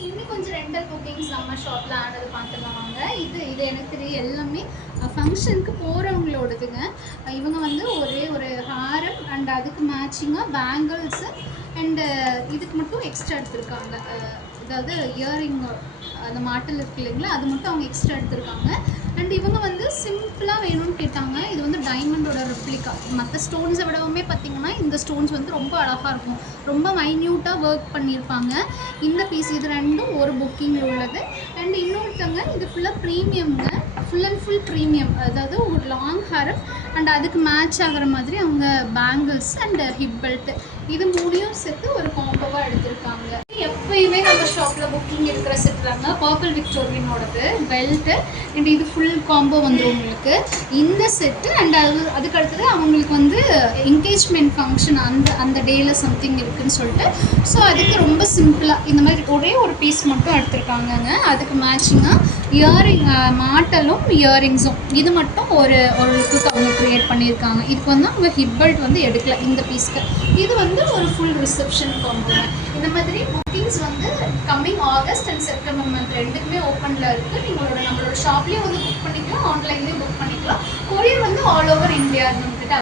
இன்னும் கொஞ்சம் rental bookings நம்ம ஷாப்பில் ஆனது பார்த்துலாம் வாங்க. இது எனக்கு தெரியும் எல்லாமே ஃபங்க்ஷனுக்கு போகிறவங்களோடதுங்க. இவங்க வந்து ஒரே ஒரு ஹாரம் அண்ட் அதுக்கு மேட்சிங்காக பேங்கிள்ஸு அண்டு இதுக்கு மட்டும் எக்ஸ்ட்ரா எடுத்திருக்காங்க. அதாவது இயரிங் அந்த மாட்டில் இருக்கு இல்லைங்களா, அது மட்டும் அவங்க எக்ஸ்ட்ரா எடுத்திருக்காங்க. அண்ட் இவங்க வந்து சிம்பிளாக வேணும்னு கேட்டாங்க. இது வந்து டைமண்டோட ரெப்ளிகா. மற்ற ஸ்டோன்ஸை விடவுமே பார்த்திங்கன்னா இந்த ஸ்டோன்ஸ் வந்து ரொம்ப அழகாக இருக்கும். ரொம்ப மைன்யூட்டாக ஒர்க் பண்ணியிருப்பாங்க. இந்த பீஸ் இது ரெண்டும் ஒரு புக்கிங்கில் உள்ளது. அண்ட் இன்னொருத்தங்க இது ஃபுல்லாக ப்ரீமியம்ங்க, ஃபுல் அண்ட் ஃபுல் ப்ரீமியம். அதாவது ஒரு லாங் ஹேரம் அண்ட் அதுக்கு மேட்ச் ஆகிற மாதிரி அவங்க பேங்கிள்ஸ் அண்ட் ஹிப் பெல்ட் இது மூணையும் சேர்த்து ஒரு காம்போவாக எடுத்திருக்காங்க. எப்பயுமே நம்ம ஷாப்பில் புக்கிங் இருக்கிற செட் தாங்க பர்பிள் விக்டோரியனோடது பெல்ட்டு அண்ட் இது ஃபுல் காம்போ வந்து உங்களுக்கு இந்த செட்டு. அண்ட் அதுக்கு அடுத்தது அவங்களுக்கு வந்து என்கேஜ்மெண்ட் ஃபங்க்ஷன் அந்த டேயில் சம்திங் இருக்குதுன்னு சொல்லிட்டு ஸோ அதுக்கு ரொம்ப சிம்பிளாக இந்த மாதிரி ஒரே ஒரு பீஸ் மட்டும் எடுத்திருக்காங்கங்க. அதுக்கு மேட்சிங்காக இயரிங் மாட்டலும் இயரிங்ஸும் இது மட்டும் ஒரு லுக்கு அவங்க க்ரியேட் பண்ணியிருக்காங்க. இதுக்கு வந்து அவங்க ஹிப் பெல்ட் வந்து எடுக்கல இந்த பீஸ்க்கு. இது வந்து ஒரு ஃபுல் ரிசப்ஷன் காம்போ. இந்த மாதிரி புக்கிங்ஸ் வந்து coming August and September month ரெண்டுக்குமே ஓப்பனில் இருக்குது. நம்மளோட ஷாப்லேயே வந்து புக் பண்ணிக்கலாம், ஆன்லைன்லேயும் புக் பண்ணிக்கலாம். கொரியர் வந்து ஆல் ஓவர் இந்தியா நம்மக்கிட்ட